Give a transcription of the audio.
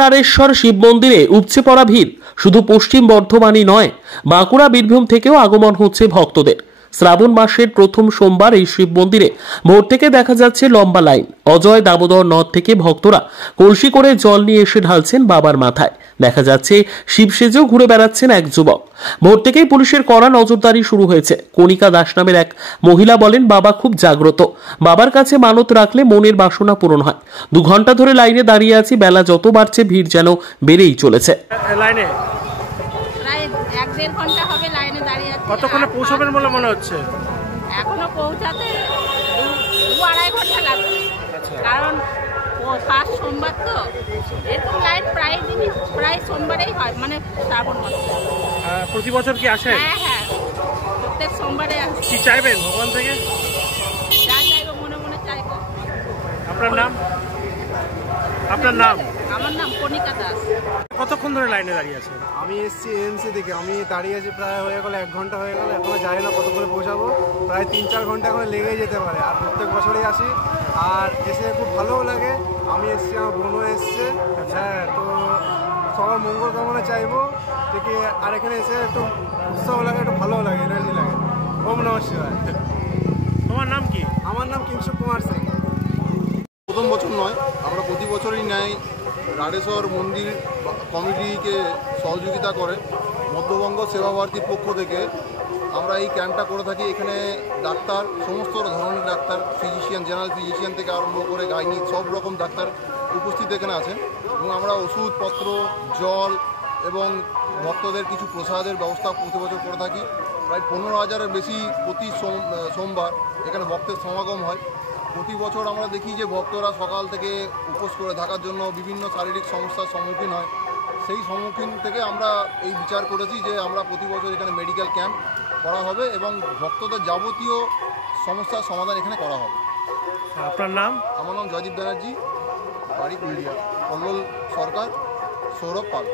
রাড়েশ্বর শিব মন্দিরে উপচে পড়া ভিড়। শুধু পশ্চিম বর্ধমানই নয়, বাঁকুড়া বীরভূম থেকেও আগমন হচ্ছে ভক্তদের। শ্রাবণ মাসের প্রথম সোমবার এই শিব মন্দিরে ভোর থেকে দেখা যাচ্ছে লম্বা লাইন। অজয় দামোদর নদ থেকে ভক্তরা কলসি করে জল নিয়ে এসে ঢালছেন বাবার মাথায়। দেখা যাচ্ছে শিব সেজেও ঘুরে বেড়াচ্ছেন এক যুবক। ভোর থেকেই পুলিশের কড়া নজরদারি শুরু হয়েছে। কণিকা দাস নামের এক মহিলা বলেন, বাবা খুব জাগ্রত, বাবার কাছে মানত রাখলে মনের বাসনা পূরণ হয়। 2 ঘন্টা ধরে লাইনে দাঁড়িয়ে আছি, বেলা যত বাড়ছে ভিড় যেন বেড়েই চলেছে। লাইনে প্রায় 1-1.5 ঘন্টা হবে লাইনে দাঁড়িয়ে আছি। কতক্ষণে পৌঁছাবেন বলে মনে হচ্ছে? এখনো পৌঁছাতে 2-2.5 ঘন্টা লাগবে। কারণ ফার্স্ট সোমবার তো, এরকম লাইন প্রায় সোমবারেই হয়, মানে শ্রাবণ মাসে। প্রতি বছর কি আসেন? হ্যাঁ হ্যাঁ, প্রত্যেক সোমবারে আসি। কি চাইবেন ভগবান থেকে? যা চাইবো মনে মনে চাইবো। আপনার নাম? আপনার নাম? আমার নাম কণিকা দাস। কতক্ষণ ধরে লাইনে দাঁড়িয়ে আছেন? আমি এসছি এএমসি থেকে, আমি দাঁড়িয়ে আছি প্রায় হয়ে গেল 1 ঘন্টা হয়ে গেল, এখনো জানি না কত করে পৌঁছাবো। প্রায় 3-4 ঘন্টা এখন লেগেই যেতে পারে। আর প্রত্যেক বছরই আসি, আর এসে খুব ভালোও লাগে। আমি এসছি, আমার বোনও এসছে। হ্যাঁ, তো সবার মঙ্গল কামনা চাইবো থেকে। আর এখানে এসে একটু উৎসাহ লাগে, একটু ভালোও লাগে, এনার্জি লাগে। ওম নমঃ শিবায়। তোমার নাম কি? আমার নাম কিংশুক কুমার সিং। প্রথম বছর নয়, আমরা প্রতি বছরই ন্যায় রাড়েশ্বর মন্দির কমিটিকে সহযোগিতা করে মধ্যবঙ্গ সেবা ভারতীর পক্ষ থেকে আমরা এই ক্যাম্পটা করে থাকি। এখানে ডাক্তার, সমস্ত ধরনের ডাক্তার, ফিজিশিয়ান, জেনারেল ফিজিশিয়ান থেকে আরম্ভ করে গাইনি, সব রকম ডাক্তার উপস্থিত এখানে আছেন। এবং আমরা ওষুধপত্র, জল এবং ভক্তদের কিছু প্রসাদের ব্যবস্থা প্রতি বছর করে থাকি। প্রায় 15,000-এর বেশি প্রতি সোমবার এখানে ভক্তের সমাগম হয়। প্রতি বছর আমরা দেখি যে ভক্তরা সকাল থেকে উপোস করে থাকার জন্য বিভিন্ন শারীরিক সমস্যার সম্মুখীন হয়। সেই সম্মুখীন থেকে আমরা এই বিচার করেছি যে আমরা প্রতি বছর এখানে মেডিকেল ক্যাম্প করা হবে এবং ভক্তদের যাবতীয় সমস্যার সমাধান এখানে করা হবে। আপনার নাম? আমার নাম জয়দীপ ব্যানার্জি, বাড়ি পুরুলিয়া। কল্লোল সরকার, সৌরভ পাল।